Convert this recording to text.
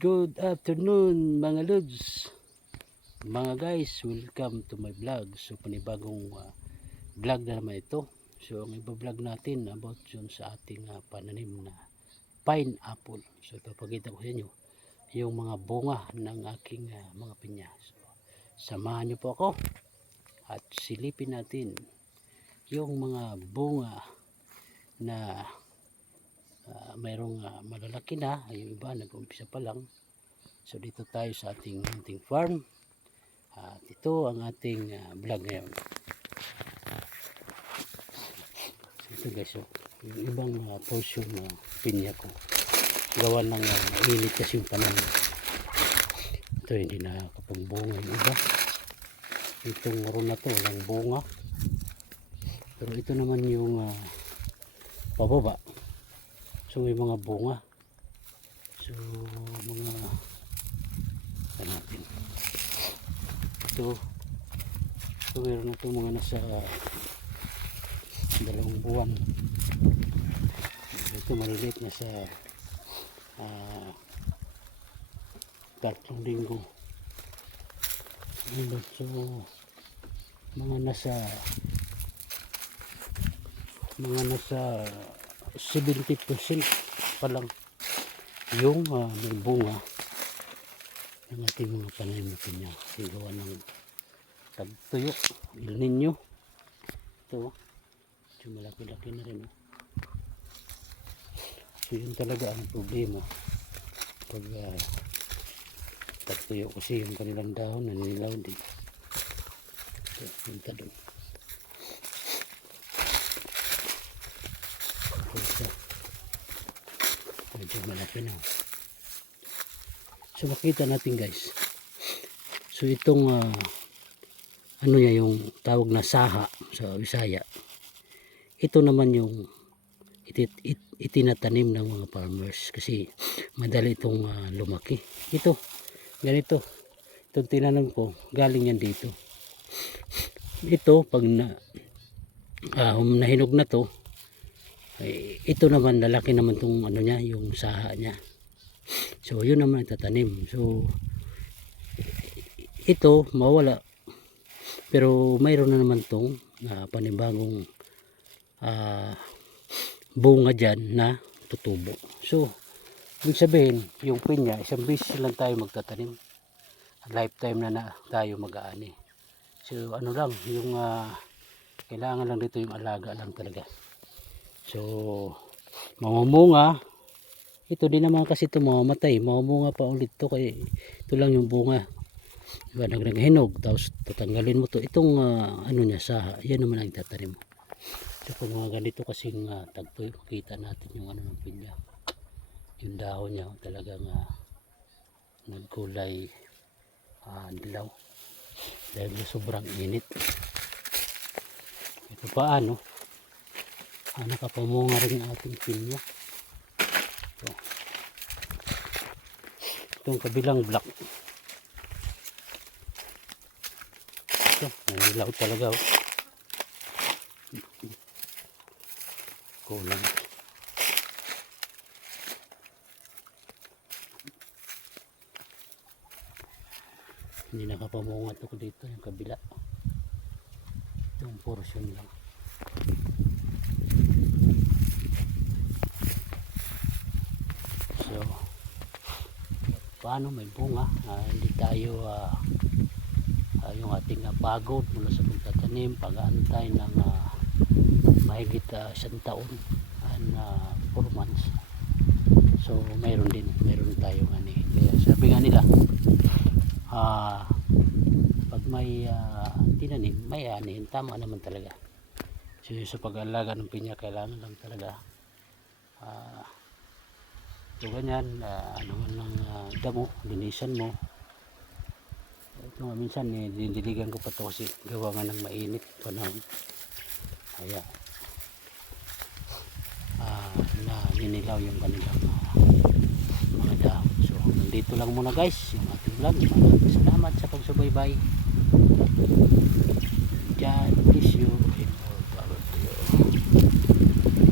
Good afternoon mga lods, mga guys, welcome to my vlog. So panibagong vlog na naman ito. So ang iba-vlog natin about yun sa ating pananim na pineapple. So ipapakita ko sa inyo yung mga bunga ng aking mga pinya. So samahan niyo po ako at silipin natin yung mga bunga na mayroong malalaki na, yung iba nag-umpisa pa lang. So dito tayo sa ating farm at ito ang ating vlog ngayon. So ito guys, so, yung ibang portion na pinya ko gawa ng mainit kasi yung panahon. Ito hindi nakakapagbunga yung iba. Itong roon na to walang bunga, pero ito naman yung pababa. So may mga bunga. So mga natin. Ito meron na ito mga nasa 2 buwan. Ito maliliit na sa 3 linggo. So mga nasa 70% pa lang yung may bunga ng ating mga pananim na pinya. Sigawa ng tagtuyo, El Nino. Ito, malaki-laki na rin. So yun talaga ang problema pag tagtuyo, kasi yung kanilang dahon naninilaw din. Ito, punta doon. Medyo malaki na. So makita natin guys. So itong ano niya, yung tawag na saha sa Bisaya. Ito naman yung itinatanim ng mga farmers kasi madali itong lumaki. Ito, ganito. Itong tinanim ko, galing yan dito. Ito pag nahinog na to, ito naman lalaki naman tong ano niya, yung saha niya. So yun naman itatanim. So ito mawala, pero mayroon na naman tong panibagong bunga dyan na tutubo. So ibig sabihin yung pinya, isang beses lang tayo magtatanim, lifetime na tayo mag-aani. So ano lang yung kailangan lang dito yung alaga lang talaga. So mamumunga ito din naman, kasi ito mamamatay, mamumunga pa ulit to, kaya ito lang yung bunga. Diba, naghinog, tapos tatanggalin mo to, itong ano niya, saha, yan naman ang itatanim mo. So kung mga ganito kasing tagtoy, makita natin yung ano ng pinya, yung dahon niya talagang nagkulay dilaw dahil sobrang init. Ito paano nakapamunga rin ang ating pinya. Itong kabilang block, ito nanilaw talaga, kulang. Hindi nakapamunga ito dito, yung kabila, itong portion lang. So paano may bunga, hindi tayo yung ating pagod mula sa pagtatanim, pag-aantay ng mahigit 1 taon and 4 months. So mayroon tayo kaya sabi nga nila, pag may tinanim, may anihin, tama naman talaga. So sa pag-alaga ng pinya, kailangan lang talaga so ganyan, ano ng damo, linisan mo. Ito nga minsan didiligan ko pa ito kasi gawa nga ng mainit panahon, kaya na ninilaw yung kanilang mga dahon. So nandito lang muna guys yung ating vlog. Maraming salamat sa pagsubaybay. God bless you.